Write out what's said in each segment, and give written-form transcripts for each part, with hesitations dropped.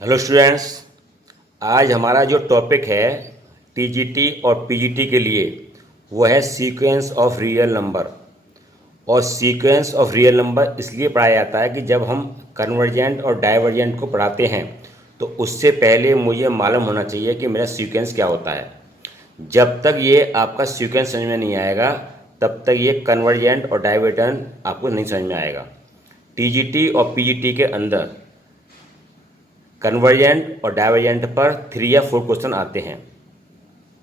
Hello students. आज हमारा जो टॉपिक है टीजीटी और पीजीटी के लिए वो है सीक्वेंस ऑफ रियल नंबर। और सीक्वेंस ऑफ रियल नंबर इसलिए पढ़ाया जाता है कि जब हम कन्वर्जेंट और डाइवर्जेंट को पढ़ाते हैं तो उससे पहले मुझे मालूम होना चाहिए कि मेरा सीक्वेंस क्या होता है। जब तक ये आपका सीक्वेंस समझ में नहीं आएगा तब तक ये कन्वर्जेंट और डाइवर्जेंट आपको नहीं समझ में आएगा। टीजीटी और पीजीटी के अंदर कन्वर्जेंट और डाइवर्जेंट पर 3 या 4 क्वेश्चन आते हैं।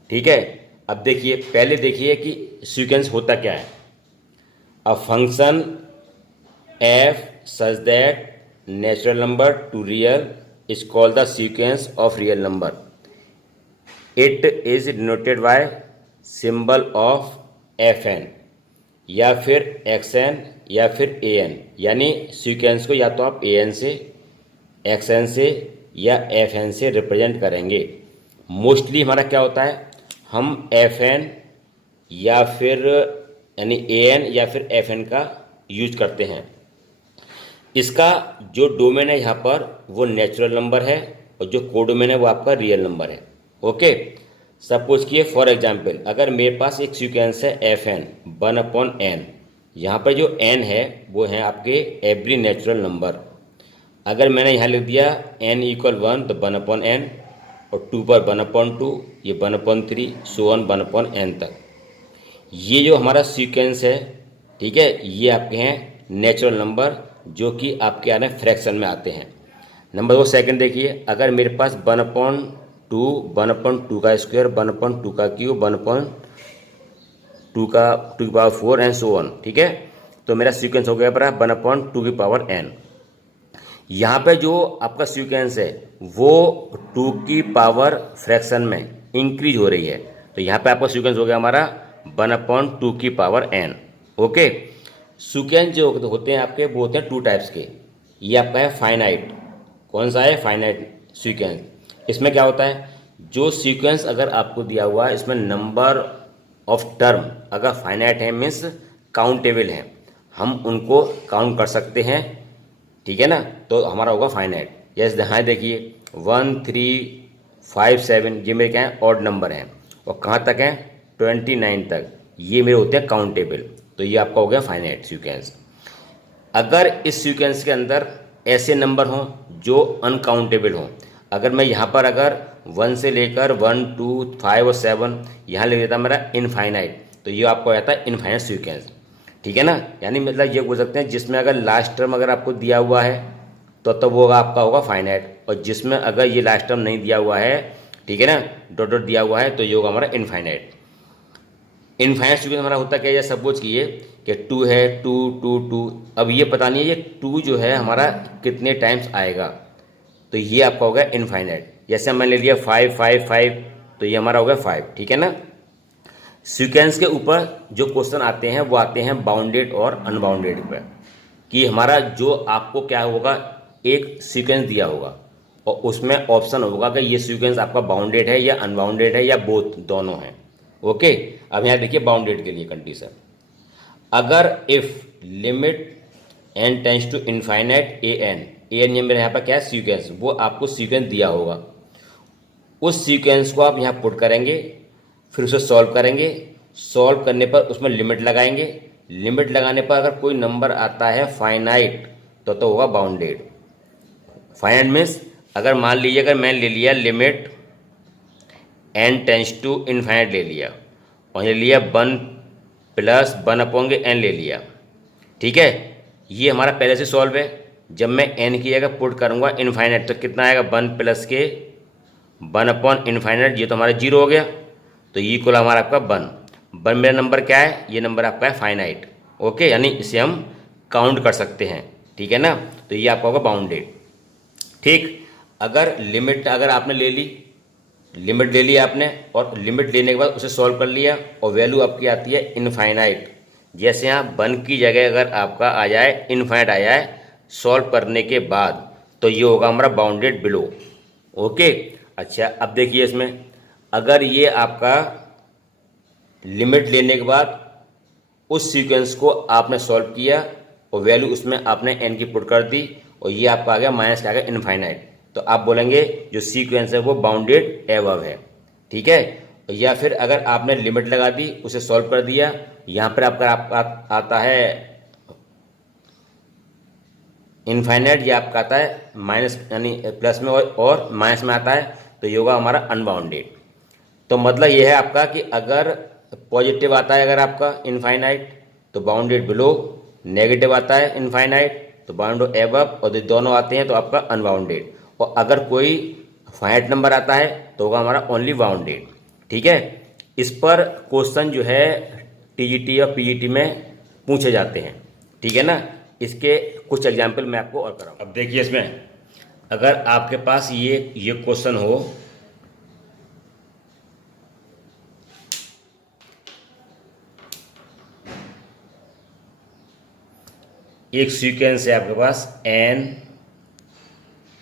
ठीक है, अब देखिए, पहले देखिए कि सीक्वेंस होता क्या है। A function F such that natural number to real is called the sequence of real number. It is denoted by symbol of F N या फिर एक्स एन या फिर ए एन। यानी सीक्वेंस को या तो आप ए एन से, एक्स एन से या एफ एन से रिप्रेजेंट करेंगे। मोस्टली हमारा क्या होता है, हम एफ एन या फिर यानी ए एन या फिर एफ एन का यूज करते हैं। इसका जो डोमेन है यहाँ पर वो नेचुरल नंबर है और जो कोडोमेन है वो आपका रियल नंबर है। ओके, सपोज किए फॉर एग्जांपल अगर मेरे पास एक सीक्वेंस है एफ एन 1/n। यहाँ पर जो n है वो है आपके एवरी नेचुरल नंबर। अगर मैंने यहाँ लिख दिया n = 1 तो 1/n और 2 पर 1/2, ये 1/3 सो ऑन 1/n तक। ये जो हमारा सीक्वेंस है, ठीक है, ये आपके हैं नेचुरल नंबर जो कि आपके आ रहे हैं फ्रैक्शन में आते हैं। नंबर 2 सेकंड देखिए, अगर मेरे पास 1/2, 1/2 का स्क्वायर, 1/2 का क्यूब, 1/2 का 2⁴ एंड सो ऑन। ठीक है, तो मेरा सीक्वेंस हो गया पर 1/2n। यहाँ पे जो आपका सीक्वेंस है वो 2 की पावर फ्रैक्शन में इंक्रीज हो रही है, तो यहाँ पे आपका सीक्वेंस हो गया हमारा 1/2 की पावर n। ओके, सीक्वेंस जो होते हैं आपके वो होते हैं 2 टाइप्स के। ये आपका है फाइनाइट। कौन सा है? Finite sequence. इसमें क्या होता है, जो सीक्वेंस अगर आपको दिया हुआ है इसमें नंबर ऑफ टर्म अगर फाइनाइट है मीन्स काउंटेबल है, हम उनको काउंट कर सकते हैं। ठीक है ना, तो हमारा होगा फाइनाइट। यस, यहाँ देखिए 1 3 5 7 ये मेरे क्या है ऑड नंबर हैं और कहाँ तक हैं 29 तक, ये मेरे होते हैं काउंटेबल। तो ये आपका हो गया फाइनाइट सीक्वेंस। अगर इस सीक्वेंस के अंदर ऐसे नंबर हों जो अनकाउंटेबल हों, अगर मैं यहाँ पर अगर 1 से लेकर 1 2 5 और 7 यहाँ ले लेता मेरा इनफाइनाइट, तो ये आपको हो जाता है इनफाइनाइट सीक्वेंस। ठीक है ना, यानी मतलब ये बोल सकते हैं जिसमें अगर लास्ट टर्म अगर आपको दिया हुआ है तो वो आपका होगा फाइनाइट, और जिसमें अगर ये लास्ट टर्म नहीं दिया हुआ है, ठीक है ना, डॉट डॉट दिया हुआ है, तो ये होगा हमारा इनफाइनाइट। इनफाइनाइट सीक्वेंस हमारा होता क्या है, सपोज कीजिए कि 2 है, 2 2 2। अब ये पता नहीं है ये 2 जो है हमारा कितने टाइम्स आएगा, तो ये आपका होगा इनफाइनाइट। जैसे मैंने ले लिया 5 5 5, तो ये हमारा होगा 5। ठीक है ना, सीक्वेंस के ऊपर जो क्वेश्चन आते हैं वो आते हैं बाउंडेड और अनबाउंडेड पर, कि हमारा जो आपको क्या होगा, एक सीक्वेंस दिया होगा और उसमें ऑप्शन होगा कि ये सीक्वेंस आपका बाउंडेड है या अनबाउंडेड है या बोथ दोनों हैं। ओके, अब यहाँ देखिए बाउंडेड के लिए कंडीशन, अगर if limit n tends to infinite an ये मेरे यहाँ पर क्या है सीक्वेंस, वो आपको सीक्वेंस दिया होगा। उस सीक्वेंस को आप यहाँ पुट करेंगे, फिर उसे सॉल्व करेंगे। सॉल्व करने पर उसमें लिमिट लगाएंगे। लिमिट लगाने पर अगर कोई नंबर आता है फाइनाइट तो होगा बाउंडेड। फाइनाइट मीन्स अगर मान लीजिए अगर मैं ले लिया limit n tends to infinite ले लिया और ले लिया 1 + 1/n ले लिया। ठीक है, ये हमारा पहले से सॉल्व है। जब मैं n की जगह पुट करूँगा इनफाइनाइट तो कितना आएगा 1 + के 1/∞, ये तो हमारा 0 हो गया, तो ये इक्वल हमारा आपका 1 मेरा नंबर क्या है, ये नंबर आपका है फाइनाइट। ओके, यानी इसे हम काउंट कर सकते हैं। ठीक है ना, तो ये आपका होगा बाउंडेड। ठीक, अगर लिमिट अगर आपने ले ली, लिमिट ले लिया आपने और लिमिट लेने के बाद उसे सॉल्व कर लिया और वैल्यू आपकी आती है इनफाइनाइट। जैसे यहाँ 1 की जगह अगर आपका आ जाए इनफाइनाइट आ जाए सॉल्व करने के बाद, तो ये होगा हमारा बाउंडेड बिलो। ओके, अच्छा अब देखिए इसमें अगर ये आपका लिमिट लेने के बाद उस सीक्वेंस को आपने सॉल्व किया और वैल्यू उसमें आपने n की पुट कर दी और ये आपका आ गया माइनस का आ गया इनफाइनाइट, तो आप बोलेंगे जो सीक्वेंस है वो बाउंडेड एबव है, ठीक है। या फिर अगर आपने लिमिट लगा दी, उसे सॉल्व कर दिया, यहाँ पर आपका आता है इनफाइनाइट, या आपका आता है माइनस यानी प्लस में और माइनस में आता है, तो ये होगा हमारा अनबाउंडेड। तो मतलब ये है आपका कि अगर पॉजिटिव आता है अगर आपका इनफाइनाइट तो बाउंडेड बिलो, नेगेटिव आता है इनफाइनाइट तो बाउंडेड एबव, और दोनों आते हैं तो आपका अनबाउंडेड। और अगर कोई फाइनाइट नंबर आता है तो होगा हमारा ओनली बाउंडेड, ठीक है। इस पर क्वेश्चन जो है टीजीटी और पीजीटी में पूछे जाते हैं, ठीक है ना। इसके कुछ एग्जाम्पल मैं आपको और कराऊँ। अब देखिए इसमें अगर आपके पास ये क्वेश्चन हो, एक सीक्वेंस है आपके पास n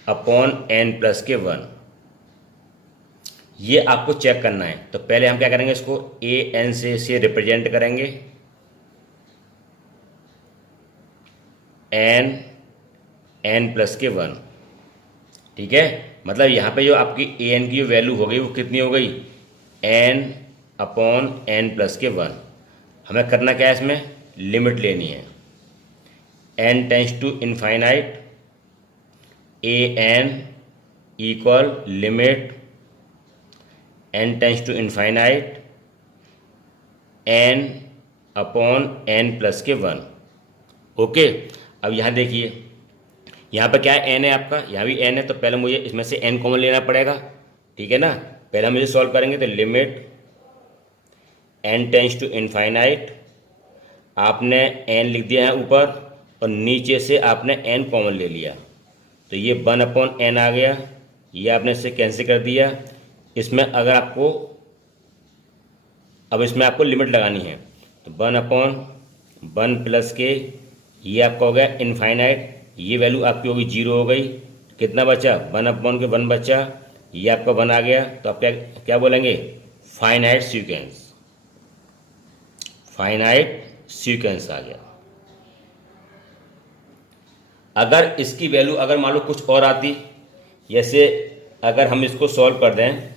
अपॉन n प्लस के 1, ये आपको चेक करना है। तो पहले हम क्या करेंगे, इसको ए एन से रिप्रेजेंट करेंगे, n प्लस के 1, ठीक है। मतलब यहाँ पे जो आपकी ए एन की जो वैल्यू हो गई वो कितनी हो गई, n अपॉन n प्लस के 1। हमें करना क्या है, इसमें लिमिट लेनी है, n tends to infinite A N equal limit n tends to infinite n upon n plus के 1, ओके। अब यहाँ देखिए, यहाँ पर क्या है, n है आपका, यहाँ भी n है, तो पहले मुझे इसमें से n कॉमन लेना पड़ेगा, ठीक है ना। पहले हम इसे सॉल्व करेंगे, तो limit n tends to infinite, आपने n लिख दिया है ऊपर और नीचे से आपने n कॉमन ले लिया, तो ये 1 अपॉन n आ गया, ये आपने इससे कैंसिल कर दिया। इसमें अगर आपको अब इसमें आपको लिमिट लगानी है, तो 1 अपॉन 1 प्लस के, ये आपका हो गया इनफाइनाइट, ये वैल्यू आपकी होगी 0 हो गई, कितना बचा 1 अपॉन के 1 बचा, ये आपका 1 आ गया। तो आप क्या क्या बोलेंगे, फाइनाइट सीक्वेंस, फाइनाइट सीक्वेंस आ गया। अगर इसकी वैल्यू अगर मान लो कुछ और आती, जैसे अगर हम इसको सॉल्व कर दें,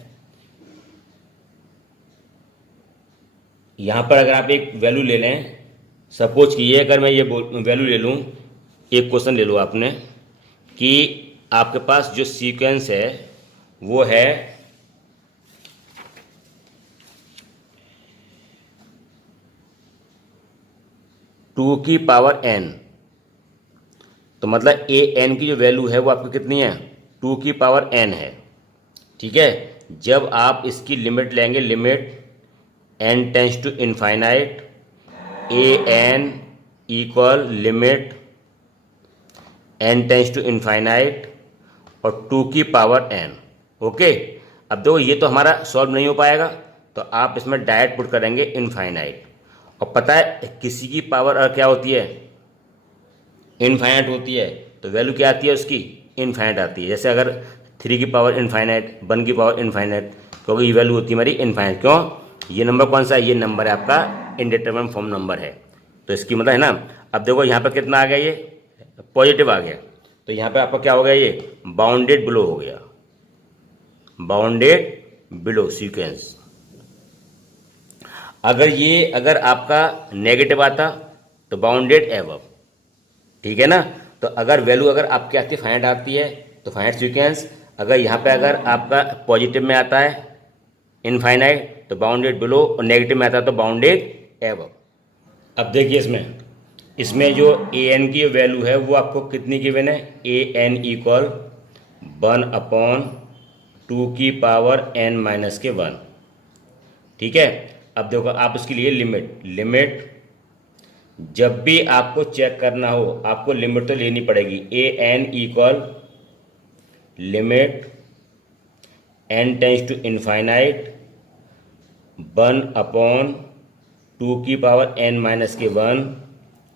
यहाँ पर अगर आप एक वैल्यू ले लें, सपोज कीजिए अगर मैं ये वैल्यू ले लूँ, एक क्वेश्चन ले लो आपने कि आपके पास जो सीक्वेंस है वो है 2 की पावर n, तो मतलब ए एन की जो वैल्यू है वो आपकी कितनी है, 2 की पावर n है, ठीक है। जब आप इसकी लिमिट लेंगे, limit n tends to infinite A N equal limit n tends to infinite और 2 की पावर n, ओके। अब देखो ये तो हमारा सॉल्व नहीं हो पाएगा, तो आप इसमें डायरेक्ट पुट करेंगे इनफाइनाइट। और पता है किसी की पावर क्या होती है, इनफाइनाइट होती है, तो वैल्यू क्या आती है उसकी, इनफाइनाइट आती है। जैसे अगर 3 की पावर इनफाइनाइट, 1 की पावर इनफाइनाइट, क्योंकि ये वैल्यू होती है हमारी इनफाइनाइट। क्यों, ये नंबर कौन सा है, ये नंबर है आपका इनडिटरमिनेट फॉर्म नंबर है, तो इसकी मतलब है ना। अब देखो यहाँ पर कितना आ गया, ये पॉजिटिव आ गया, तो यहाँ पे आपका क्या हो गया, ये बाउंडेड बिलो हो गया, बाउंडेड बिलो सीक्वेंस। अगर आपका नेगेटिव आता तो बाउंडेड एबव, ठीक है ना। तो अगर वैल्यू अगर आपकी आती है फाइनाइट आती है तो फाइनाइट सीक्वेंस, अगर यहाँ पे अगर आपका पॉजिटिव में आता है इनफाइनाइट तो बाउंडेड बिलो, और नेगेटिव में आता है तो बाउंडेड एबव। अब देखिए इसमें जो ए एन की वैल्यू है वो आपको कितनी गिवन है, ए एन इक्वल 1 अपॉन 2 की पावर n माइनस के 1, ठीक है। अब देखो आप इसके लिए लिमिट जब भी आपको चेक करना हो आपको लिमिट तो लेनी पड़ेगी, a N equal limit n tends to infinite 1 upon 2 की पावर n माइनस के 1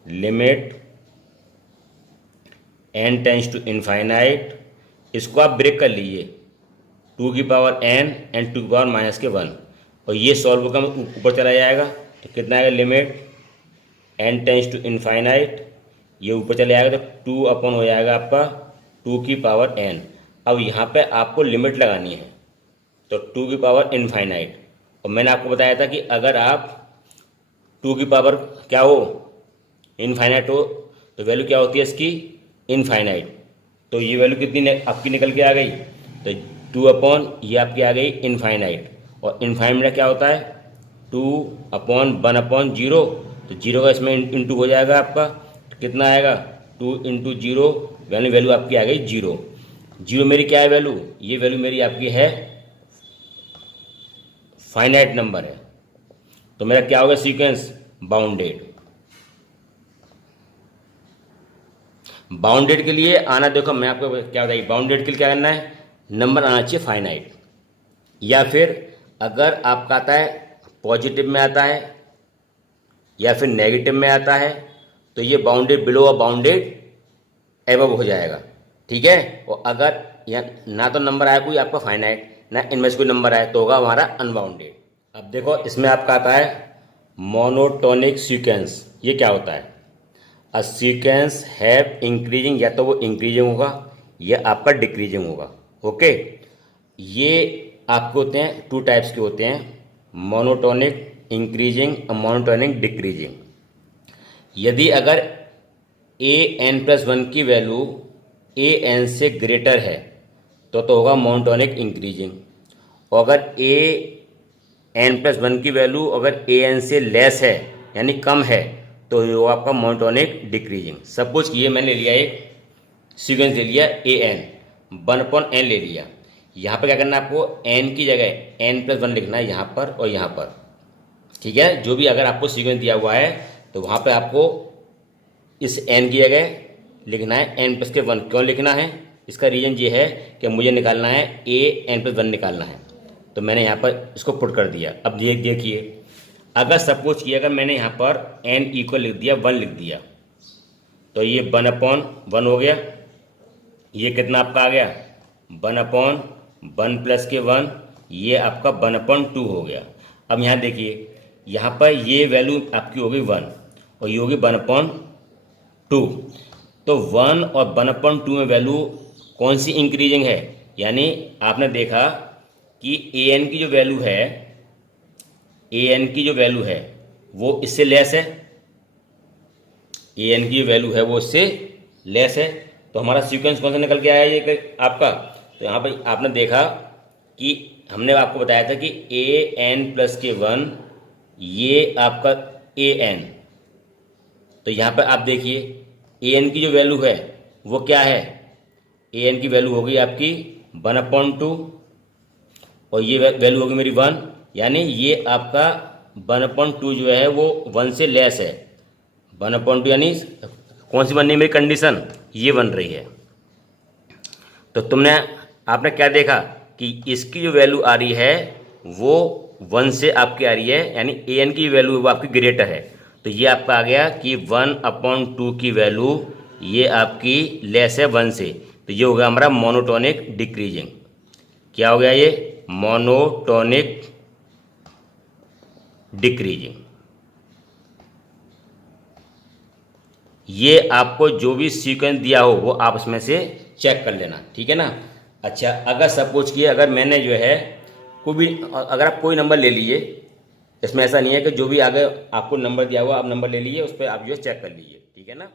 limit n tends to infinite, इसको आप ब्रेक कर लीजिए, 2 की पावर n एंड 2 की पावर माइनस के 1, और ये सॉल्व का ऊपर चला जाएगा, तो कितना आएगा, limit n tends to infinite, ये ऊपर चले जाएगा तो 2 अपॉन हो जाएगा आपका 2 की पावर n। अब यहाँ पे आपको लिमिट लगानी है, तो टू की पावर इनफाइनाइट। और मैंने आपको बताया था कि अगर आप टू की पावर क्या हो, इनफाइनाइट हो, तो वैल्यू क्या होती है इसकी, इनफाइनाइट। तो ये वैल्यू कितनी आपकी निकल के आ गई, तो टू अपॉन ये आपकी आ गई इनफाइनाइट। और इनफाइनाइट क्या होता है, two upon one upon zero. तो जीरो का इसमें इंटू हो जाएगा आपका, तो कितना आएगा, टू इंटू जीरो, वैल्यू आपकी आ गई जीरो। जीरो मेरी क्या है वैल्यू, ये वैल्यू मेरी आपकी है फाइनाइट नंबर है। तो मेरा क्या होगा सीक्वेंस, बाउंडेड। बाउंडेड के लिए आना, देखो मैं आपको क्या बताइए, बाउंडेड के लिए क्या करना है, नंबर आना चाहिए फाइनाइट। या फिर अगर आपका आता है पॉजिटिव में आता है या फिर नेगेटिव में आता है, तो ये बाउंडेड बिलो और बाउंडेड एबव हो जाएगा, ठीक है। और अगर या ना तो नंबर आया कोई आपका फाइनाइट, ना इनमें से कोई नंबर आया, तो होगा हमारा अनबाउंडेड। अब देखो इसमें आपका आता है मोनोटोनिक सीक्वेंस। ये क्या होता है, अ सीक्वेंस हैव इंक्रीजिंग, या तो वो इंक्रीजिंग होगा या आपका डिक्रीजिंग होगा, ओके। ये आपके होते हैं टू टाइप्स के होते हैं, मोनोटोनिक इंक्रीजिंग और मोनोटोनिक डिक्रीजिंग। यदि अगर ए एन प्लस वन की वैल्यू ए एन से ग्रेटर है तो होगा मोनोटोनिक इंक्रीजिंग। और अगर ए एन प्लस वन की वैल्यू अगर ए एन से लेस है यानी कम है, तो वो आपका मोनोटोनिक डिक्रीजिंग। सपोज कि ये मैंने ले लिया एक सीक्वेंस ले लिया A N, one upon N ले लिया। यहाँ पर क्या करना है आपको, एन की जगह एन प्लस वन लिखना है यहाँ पर और यहाँ पर, ठीक है। जो भी अगर आपको सीक्वेंस दिया हुआ है तो वहाँ पे आपको इस एन की जगह लिखना है एन प्लस के वन। क्यों लिखना है, इसका रीजन ये है कि मुझे निकालना है ए एन प्लस वन निकालना है, तो मैंने यहाँ पर इसको पुट कर दिया। अब देखिए अगर सपोज किया अगर मैंने यहाँ पर एन इक्वल लिख दिया, वन लिख दिया, तो ये वन अपॉन वन हो गया। ये कितना आपका आ गया, वन अपॉन वन प्लस के वन, ये आपका वन अपॉन टू हो गया। अब यहाँ देखिए यहाँ पर ये वैल्यू आपकी होगी वन और ये होगी वन अपॉन टू। तो वन और वन अपॉन टू में वैल्यू कौन सी इंक्रीजिंग है, यानी आपने देखा कि ए एन की जो वैल्यू है, ए एन की जो वैल्यू है वो इससे लेस है, ए एन की जो वैल्यू है वो इससे लेस है। तो हमारा सीक्वेंस कौन सा निकल के आया ये आपका, तो यहाँ पर आपने देखा कि हमने आपको बताया था कि ए एन प्लस के वन, ये आपका ए एन। तो यहाँ पर आप देखिए ए एन की जो वैल्यू है वो क्या है, ए एन की वैल्यू होगी आपकी वन अपॉन टू और ये वैल्यू होगी मेरी वन, यानी ये आपका वन अपॉन टू जो है वो वन से लेस है। वन अपॉन टू यानी कौन सी बन रही है मेरी कंडीशन, ये बन रही है। तो आपने क्या देखा कि इसकी जो वैल्यू आ रही है वो वन से आपकी आ रही है, यानी ए एन की वैल्यू वो आपकी ग्रेटर है। तो ये आपका आ गया कि वन अपॉन टू की वैल्यू ये आपकी लेस है वन से, तो ये हो गया हमारा मोनोटोनिक डिक्रीजिंग। क्या हो गया ये, मोनोटोनिक डिक्रीजिंग। ये आपको जो भी सीक्वेंस दिया हो वो आप उसमें से चेक कर लेना, ठीक है ना। अच्छा अगर सपोज किए अगर मैंने जो है कोई भी, अगर आप कोई नंबर ले लीजिए, इसमें ऐसा नहीं है कि जो भी आगे आपको नंबर दिया हुआ आप नंबर ले लीजिए, उस पर आप जो है चेक कर लीजिए, ठीक है ना।